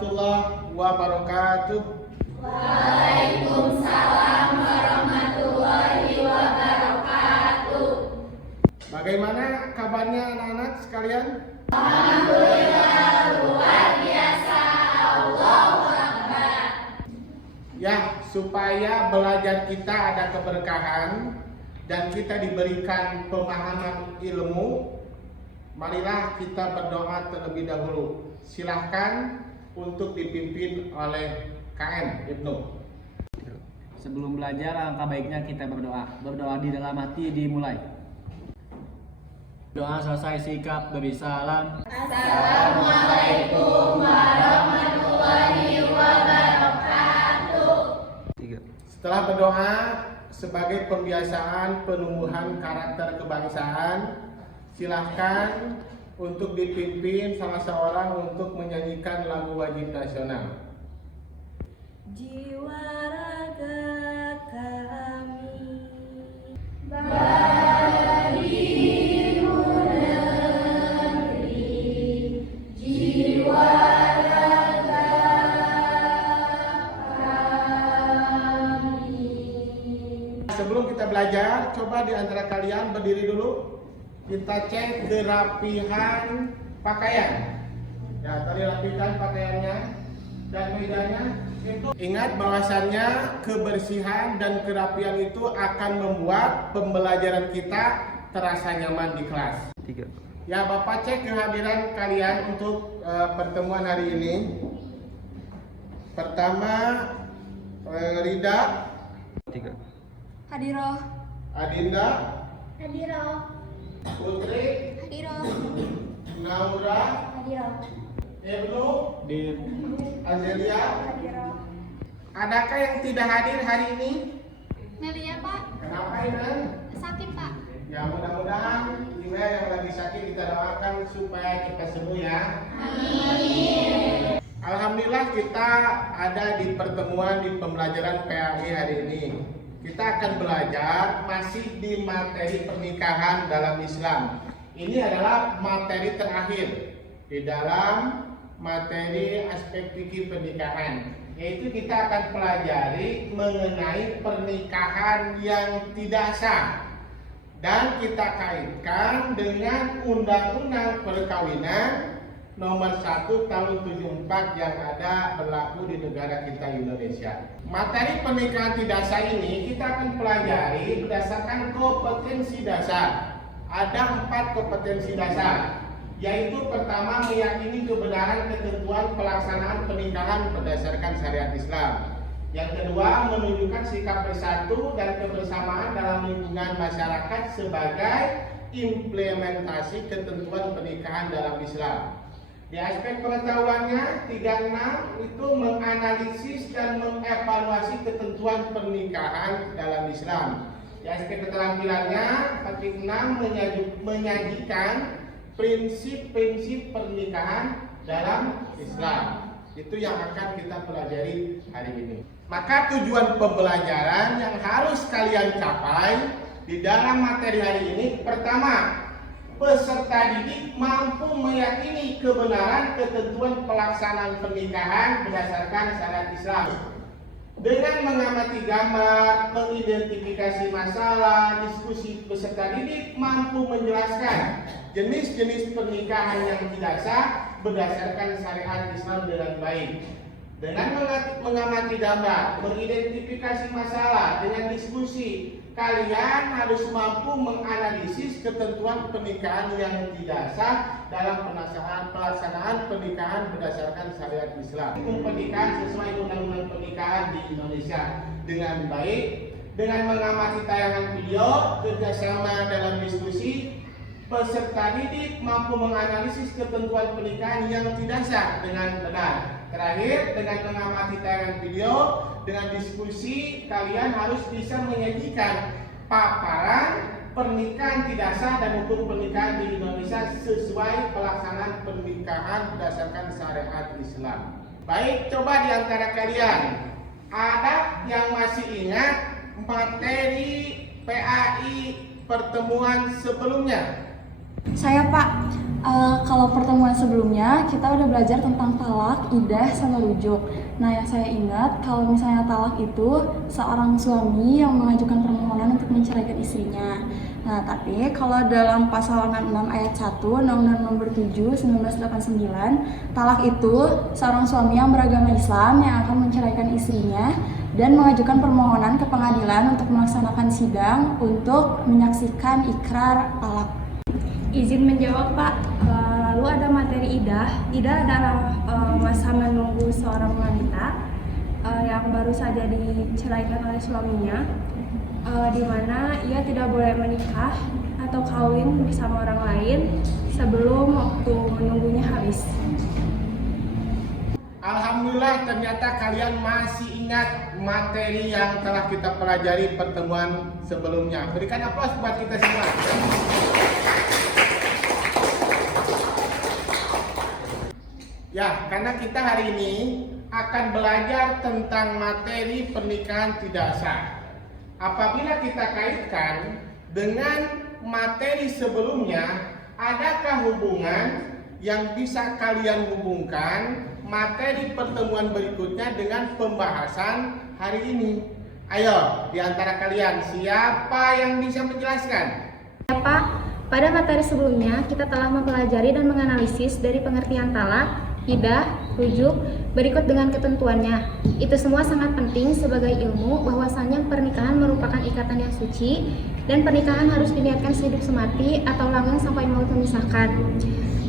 warahmatullahi wabarakatuh. Waalaikumsalam warahmatullahi wabarakatuh. Bagaimana kabarnya anak-anak sekalian? Alhamdulillah luar biasa. Allahu Akbar. Ya, supaya belajar kita ada keberkahan dan kita diberikan pemahaman ilmu, marilah kita berdoa terlebih dahulu. Silahkan untuk dipimpin oleh KM Ibnu. Sebelum belajar, alangkah baiknya kita berdoa. Berdoa di dalam hati dimulai. Doa selesai, sikap beri salam. Assalamualaikum warahmatullahi wabarakatuh. Setelah berdoa sebagai pembiasaan penumbuhan karakter kebangsaan, silahkan untuk dipimpin salah seorang untuk menyanyikan lagu wajib nasional. Jiwa raga kami beribu negeri, jiwa raga kami. Sebelum kita belajar, coba di antara kalian berdiri dulu. Kita cek kerapihan pakaian. Ya, tadi rapikan pakaiannya dan mejanya. Ingat bahwasannya kebersihan dan kerapian itu akan membuat pembelajaran kita terasa nyaman di kelas. Ya, Bapak cek kehadiran kalian untuk pertemuan hari ini. Pertama, Rida, Hadiroh, Adinda, hadiroh, Putri, hadiroh, Naura, hadiroh, Ibnu, Di Azelia. hadiroh. Adakah yang tidak hadir hari ini? Melia Pak, Kenapa Inan? sakit Pak. Ya, mudah-mudahan Ina yang lagi sakit kita doakan supaya cepat sembuh ya. Amin. Alhamdulillah kita ada di pertemuan di pembelajaran PAI hari ini. Kita akan belajar masih di materi pernikahan dalam Islam. Ini adalah materi terakhir di dalam materi aspek fikih pernikahan, yaitu kita akan pelajari mengenai pernikahan yang tidak sah dan kita kaitkan dengan Undang-Undang Perkawinan nomor 1 tahun 74 yang ada berlaku di negara kita Indonesia. Materi pernikahan tidak sah ini kita akan pelajari berdasarkan kompetensi dasar. Ada 4 kompetensi dasar, yaitu pertama meyakini kebenaran ketentuan pelaksanaan pernikahan berdasarkan syariat Islam. Yang kedua, menunjukkan sikap bersatu dan kebersamaan dalam lingkungan masyarakat sebagai implementasi ketentuan pernikahan dalam Islam. Di aspek pengetahuannya, 36 itu menganalisis dan mengevaluasi ketentuan pernikahan dalam Islam. Di aspek keterampilannya, 46 menyajikan prinsip-prinsip pernikahan dalam Islam. Itu yang akan kita pelajari hari ini. Maka tujuan pembelajaran yang harus kalian capai di dalam materi hari ini, pertama, peserta didik mampu meyakini kebenaran ketentuan pelaksanaan pernikahan berdasarkan syariat Islam. Dengan mengamati gambar, mengidentifikasi masalah, diskusi peserta didik mampu menjelaskan jenis-jenis pernikahan yang tidak sah berdasarkan syariat Islam dengan baik. Dengan mengamati gambar, mengidentifikasi masalah, dengan diskusi, kalian harus mampu menganalisis ketentuan pernikahan yang tidak sah dalam pelaksanaan pernikahan berdasarkan syariat Islam. Hukum pernikahan sesuai undang-undang pernikahan di Indonesia dengan baik. Dengan mengamati tayangan video, kerjasama dalam diskusi, peserta didik mampu menganalisis ketentuan pernikahan yang tidak sah dengan benar. Terakhir, dengan mengamati tayangan video, dengan diskusi, kalian harus bisa menyajikan paparan pernikahan tidak sah dan hukum pernikahan di Indonesia sesuai pelaksanaan pernikahan berdasarkan syariat Islam. Baik, coba di antara kalian ada yang masih ingat materi PAI pertemuan sebelumnya? Saya Pak, Kalau pertemuan sebelumnya kita udah belajar tentang talak, idah, sama rujuk. Nah, yang saya ingat kalau misalnya talak itu seorang suami yang mengajukan permohonan untuk menceraikan istrinya. Nah, tapi kalau dalam pasal 66 ayat 1 Undang-Undang Nomor 7 1989, talak itu seorang suami yang beragama Islam yang akan menceraikan istrinya dan mengajukan permohonan ke pengadilan untuk melaksanakan sidang untuk menyaksikan ikrar talak. Izin menjawab Pak. Lalu ada materi idah. Idah adalah masa menunggu seorang wanita yang baru saja diceraikan oleh suaminya, di mana ia tidak boleh menikah atau kawin bersama orang lain sebelum waktu menunggunya habis. Alhamdulillah ternyata kalian masih ingat materi yang telah kita pelajari pertemuan sebelumnya. Berikan aplaus buat kita semua. Ya, karena kita hari ini akan belajar tentang materi pernikahan tidak sah. Apabila kita kaitkan dengan materi sebelumnya, adakah hubungan yang bisa kalian hubungkan materi pertemuan berikutnya dengan pembahasan hari ini? Ayo, di antara kalian siapa yang bisa menjelaskan? Ya Pak, pada materi sebelumnya kita telah mempelajari dan menganalisis dari pengertian talak, idah, rujuk, berikut dengan ketentuannya. Itu semua sangat penting sebagai ilmu bahwasanya pernikahan merupakan ikatan yang suci dan pernikahan harus diniatkan sehidup semati atau langgeng sampai maut memisahkan.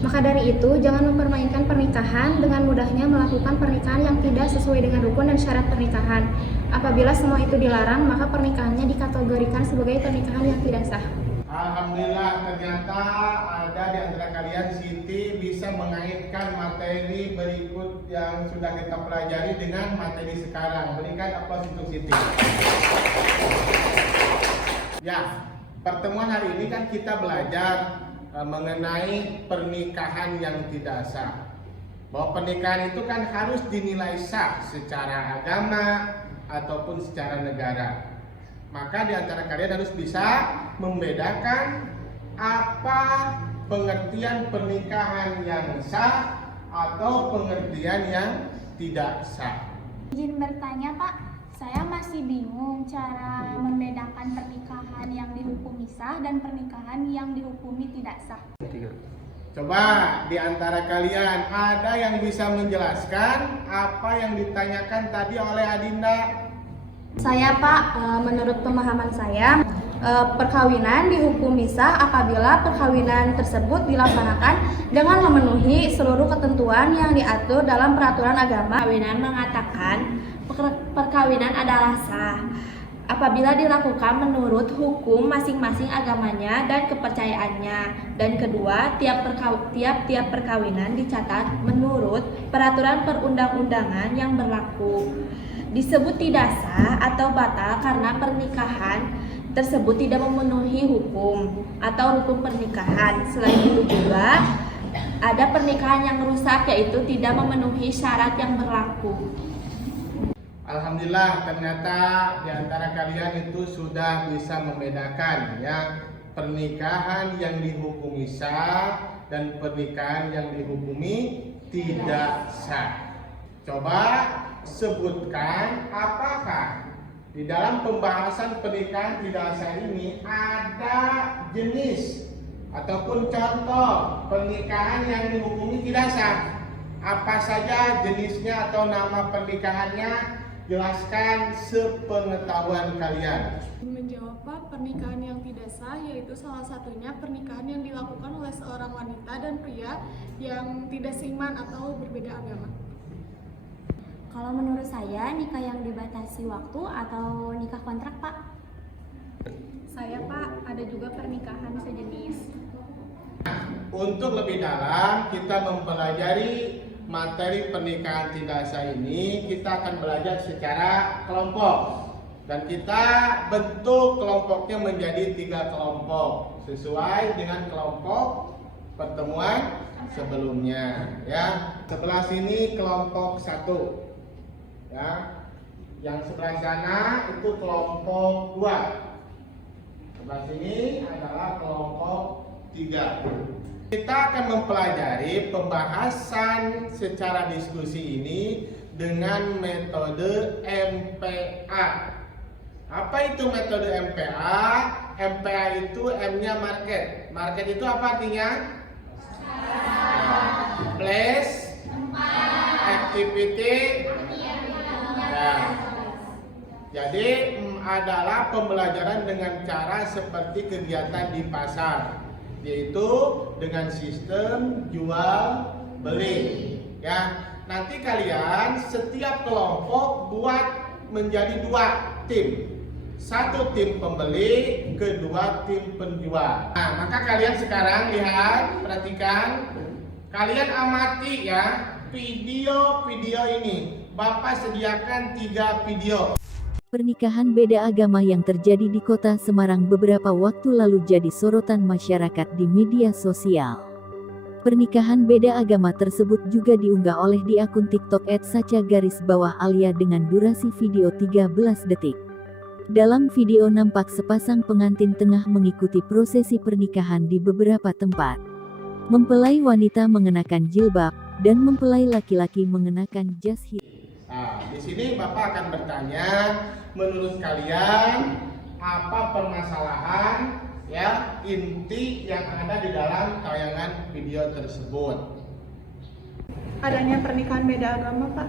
Maka dari itu, jangan mempermainkan pernikahan dengan mudahnya melakukan pernikahan yang tidak sesuai dengan rukun dan syarat pernikahan. Apabila semua itu dilarang, maka pernikahannya dikategorikan sebagai pernikahan yang tidak sah. Alhamdulillah ternyata ada di antara kalian Siti bisa mengaitkan materi berikut yang sudah kita pelajari dengan materi sekarang. Berikan aplaus untuk Siti. Ya, pertemuan hari ini kan kita belajar mengenai pernikahan yang tidak sah. Bahwa pernikahan itu kan harus dinilai sah secara agama ataupun secara negara. Maka di antara kalian harus bisa membedakan apa pengertian pernikahan yang sah atau pengertian yang tidak sah. Izin bertanya Pak, saya masih bingung cara membedakan pernikahan yang dihukumi sah dan pernikahan yang dihukumi tidak sah. Coba di antara kalian ada yang bisa menjelaskan apa yang ditanyakan tadi oleh Adinda? Saya Pak, menurut pemahaman saya, perkawinan dihukumi sah apabila perkawinan tersebut dilaksanakan dengan memenuhi seluruh ketentuan yang diatur dalam peraturan agama. Perkawinan mengatakan perkawinan adalah sah apabila dilakukan menurut hukum masing-masing agamanya dan kepercayaannya. Dan kedua, tiap perkawinan dicatat menurut peraturan perundang-undangan yang berlaku. Disebut tidak sah atau batal karena pernikahan tersebut tidak memenuhi hukum atau rukun pernikahan. Selain itu juga ada pernikahan yang rusak, yaitu tidak memenuhi syarat yang berlaku. Alhamdulillah ternyata di antara kalian itu sudah bisa membedakan ya pernikahan yang dihukumi sah dan pernikahan yang dihukumi tidak sah. Coba sebutkan apakah di dalam pembahasan pernikahan tidak sah ini ada jenis ataupun contoh pernikahan yang dihukumi tidak sah. Apa saja jenisnya atau nama pernikahannya? Jelaskan sepengetahuan kalian. Menjawab Pak, pernikahan yang tidak sah yaitu salah satunya pernikahan yang dilakukan oleh seorang wanita dan pria yang tidak seiman atau berbeda agama. Kalau menurut saya, nikah yang dibatasi waktu atau nikah kontrak Pak? Saya Pak, ada juga pernikahan sejenis. Untuk lebih dalam kita mempelajari materi pernikahan tidak sah ini, kita akan belajar secara kelompok dan kita bentuk kelompoknya menjadi 3 kelompok sesuai dengan kelompok pertemuan sebelumnya ya. Sebelah sini kelompok 1 ya, yang sebelah sana itu kelompok 2, sebelah sini adalah kelompok 3. Kita akan mempelajari pembahasan secara diskusi ini dengan metode MPA. Apa itu metode MPA? MPA itu M-nya market. Market itu apa artinya? Place, activity. Nah, jadi adalah pembelajaran dengan cara seperti kegiatan di pasar, yaitu dengan sistem jual beli. Ya, nanti kalian setiap kelompok buat menjadi 2 tim. 1 tim pembeli, kedua tim penjual. Nah, maka kalian sekarang lihat, perhatikan, kalian amati ya video-video ini. Bapak sediakan 3 video. Pernikahan beda agama yang terjadi di Kota Semarang beberapa waktu lalu jadi sorotan masyarakat di media sosial. Pernikahan beda agama tersebut juga diunggah oleh di akun TikTok @sacha_alia dengan durasi video 13 detik. Dalam video nampak sepasang pengantin tengah mengikuti prosesi pernikahan di beberapa tempat. Mempelai wanita mengenakan jilbab dan mempelai laki-laki mengenakan jas hitam. Nah, di sini Bapak akan bertanya, menurut kalian apa permasalahan ya inti yang ada di dalam tayangan video tersebut? Adanya pernikahan beda agama, Pak.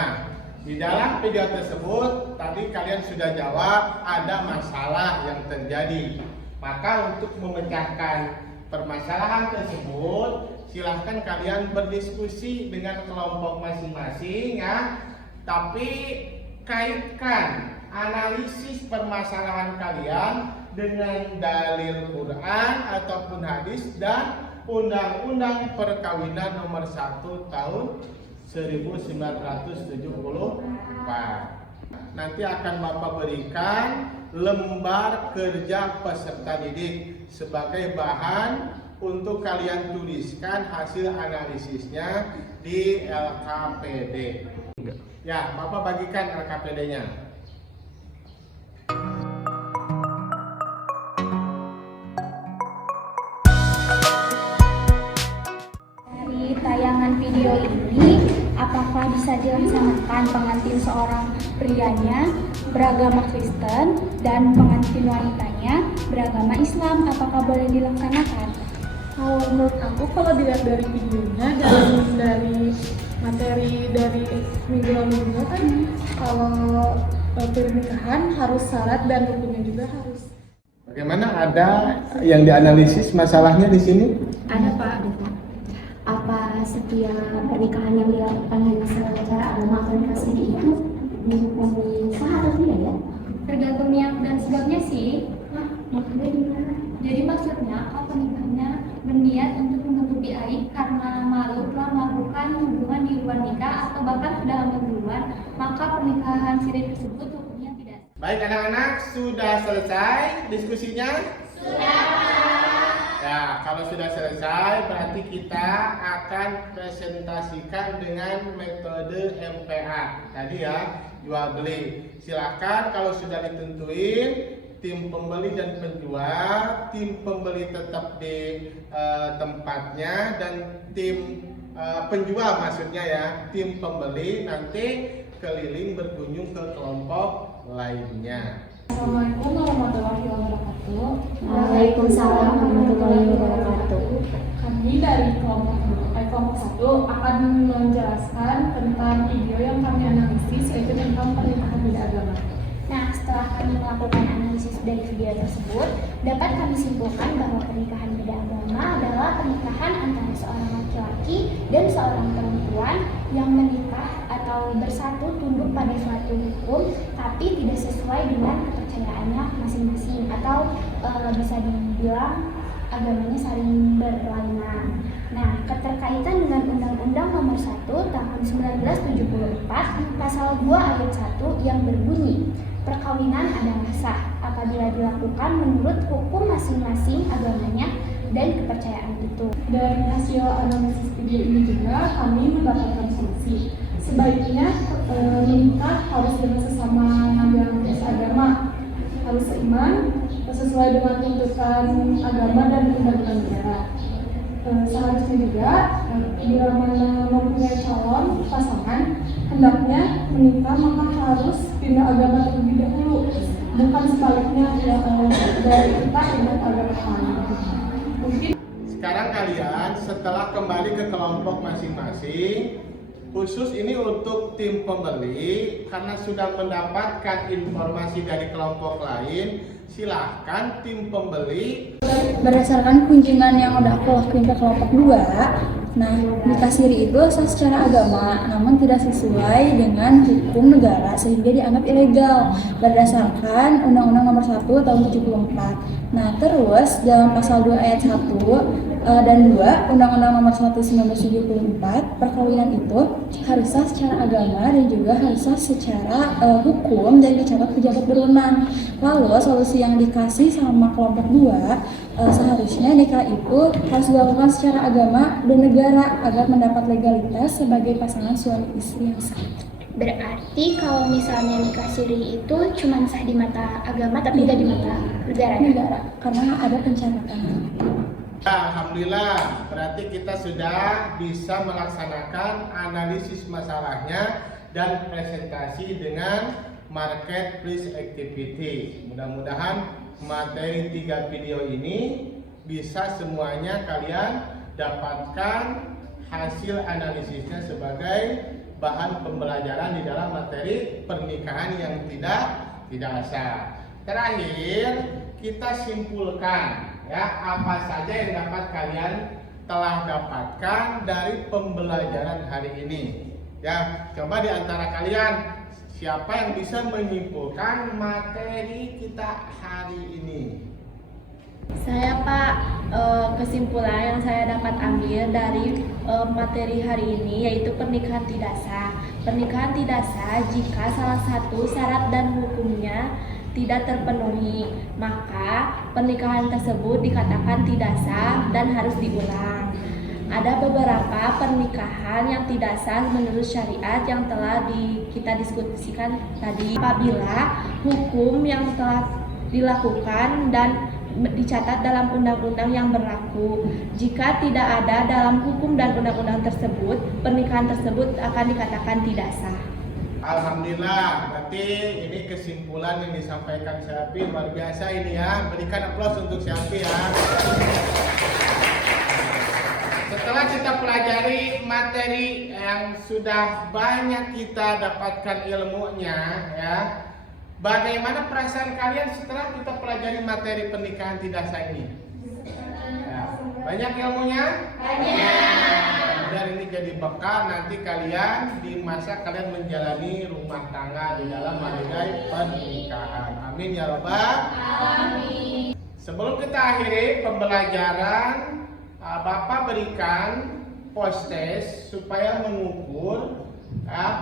Nah, di dalam video tersebut tadi kalian sudah jawab ada masalah yang terjadi. Maka untuk memecahkan permasalahan tersebut, silahkan kalian berdiskusi dengan kelompok masing-masing ya. Tapi kaitkan analisis permasalahan kalian dengan dalil Quran ataupun hadis dan Undang-Undang Perkawinan nomor 1 tahun 1974. Nanti akan Bapak berikan lembar kerja peserta didik sebagai bahan untuk kalian tuliskan hasil analisisnya di LKPD. Ya, Bapak bagikan LKPD-nya. Dari tayangan video ini, apakah bisa dilaksanakan pengantin seorang prianya beragama Kristen dan pengantin wanitanya beragama Islam? Apakah boleh dilaksanakan? Kalau menurut aku, kalau dilihat dari videonya dan dari materi dari minggu lalu juga kan, kalau pernikahan harus syarat dan hukumnya juga harus. Bagaimana, ada yang dianalisis masalahnya di sini? Ada Pak. Apa setiap pernikahan yang dilakukan hanya secara agama atau nikah itu dihukumi sah atau tidak ya? Tergantung niat dan sebabnya sih. Maksudnya gimana? Jadi maksudnya kalau pernikahannya berniat untuk menutupi aib karena malu telah melakukan hubungan di luar nikah atau bahkan sudah hamil duluan, maka pernikahan siri tersebut hukumnya tidak. Baik anak-anak, sudah selesai diskusinya? Sudah. Ya, kalau sudah selesai berarti kita akan presentasikan dengan metode MPA tadi ya, jual beli. Silakan kalau sudah ditentuin tim pembeli dan penjual, tim pembeli tetap di tempatnya dan tim penjual maksudnya ya, tim pembeli nanti keliling berkunjung ke kelompok lainnya. Assalamualaikum warahmatullahi wabarakatuh. Waalaikumsalam warahmatullahi wabarakatuh. Kami dari kelompok 1 akan menjelaskan tentang video yang kami analisis, yaitu tentang pernikahan beda agama. Nah, setelah kami melakukan analisis dari video tersebut, dapat kami simpulkan bahwa pernikahan beda agama adalah pernikahan antara seorang laki-laki dan seorang perempuan yang menikah atau bersatu tunduk pada suatu hukum, tapi tidak sesuai dengan kepercayaannya masing-masing, atau bisa dibilang agamanya saling berlainan. Nah, keterkaitan dengan Undang-Undang Nomor 1 Tahun 1974 Pasal 2 Ayat 1 yang berbunyi, perkawinan adalah sah apabila dilakukan menurut hukum masing-masing agamanya dan kepercayaan itu. Dari hasil analisis video ini juga kami mendapatkan solusi. Sebaiknya menikah harus dengan sesama yang beragama, harus seiman, sesuai dengan tuntutan agama dan undang-undang negara. seharusnya juga bila mana mempunyai calon pasangan hendaknya menikah maka harus pindah agama terlebih dahulu, bukan sebaliknya dari kita pindah agama lain. Mungkin Sekarang kalian setelah kembali ke kelompok masing-masing, khusus ini untuk tim pembeli, karena sudah mendapatkan informasi dari kelompok lain, silahkan tim pembeli Berdasarkan kunjungan yang udah aku lakuin ke kelompok 2, nah nikah siri itu sah secara agama namun tidak sesuai dengan hukum negara sehingga dianggap ilegal berdasarkan Undang-Undang Nomor 1 Tahun 74. Nah terus dalam pasal 2 ayat 1 dan 2 Undang-Undang Nomor 1 1974, perkawinan itu harus sah secara agama dan juga harus sah secara hukum dan dicatat pejabat berwenang. Lalu solusi yang dikasih sama kelompok 2, seharusnya nikah itu harus dilakukan secara agama dan negara agar mendapat legalitas sebagai pasangan suami istri yang sah. Berarti kalau misalnya nikah siri itu cuma sah di mata agama tapi tidak di mata negara. Negara, karena ada pencatatan. Alhamdulillah, berarti kita sudah bisa melaksanakan analisis masalahnya dan presentasi dengan marketplace activity. Mudah-mudahan materi 3 video ini bisa semuanya kalian dapatkan hasil analisisnya sebagai bahan pembelajaran di dalam materi pernikahan yang tidak sah. Terakhir, kita simpulkan ya apa saja yang dapat kalian telah dapatkan dari pembelajaran hari ini. Ya, coba di antara kalian siapa yang bisa menyimpulkan materi kita hari ini? Saya Pak, kesimpulan yang saya dapat ambil dari materi hari ini yaitu pernikahan tidak sah. Pernikahan tidak sah jika salah satu syarat dan hukumnya tidak terpenuhi, maka pernikahan tersebut dikatakan tidak sah dan harus diulang. Ada beberapa pernikahan yang tidak sah menurut syariat yang telah kita diskusikan tadi. Apabila hukum yang telah dilakukan dan dicatat dalam undang-undang yang berlaku. Jika tidak ada dalam hukum dan undang-undang tersebut, pernikahan tersebut akan dikatakan tidak sah. Alhamdulillah, berarti ini kesimpulan yang disampaikan Syafi luar biasa ini ya. Berikan aplaus untuk Syafi ya. Setelah kita pelajari materi yang sudah banyak kita dapatkan ilmunya ya, bagaimana perasaan kalian setelah kita pelajari materi pernikahan tidak sah ini? Ya, banyak ilmunya? Banyak. Dan ini jadi bekal nanti kalian di masa kalian menjalani rumah tangga di dalam marigai pernikahan. Amin ya robbal. Amin. Sebelum kita akhiri pembelajaran, Bapak berikan post test supaya mengukur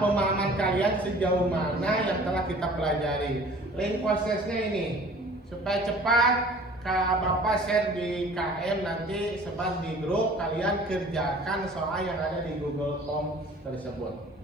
pemahaman kalian sejauh mana yang telah kita pelajari. Link post testnya ini supaya cepat Bapak share di KM, nanti sebar di grup, kalian kerjakan soal yang ada di Google Form tersebut.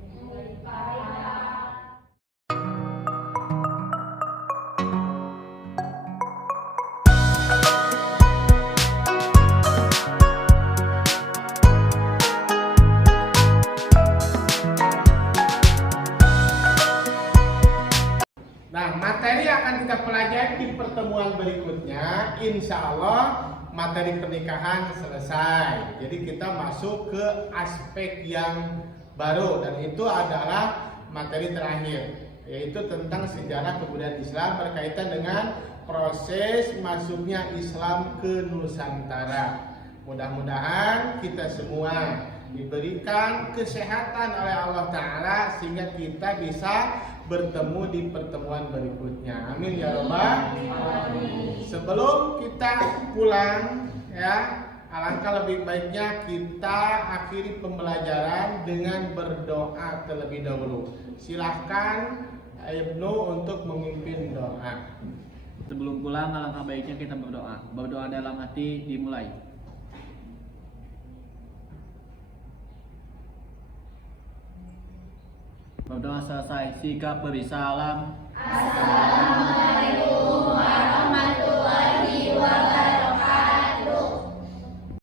Nah, materi yang akan kita pelajari di pertemuan berikutnya, insya Allah materi pernikahan selesai. Jadi kita masuk ke aspek yang baru, dan itu adalah materi terakhir, yaitu tentang sejarah kebudayaan Islam berkaitan dengan proses masuknya Islam ke Nusantara. Mudah-mudahan kita semua diberikan kesehatan oleh Allah Ta'ala sehingga kita bisa bertemu di pertemuan berikutnya. Amin ya robbal alamin. Sebelum kita pulang ya, alangkah lebih baiknya kita akhiri pembelajaran dengan berdoa terlebih dahulu. Silahkan Ibnu untuk memimpin doa. Sebelum pulang, alangkah baiknya kita berdoa. Berdoa dalam hati dimulai. Berdoa selesai, sikap beri salam. Assalamualaikum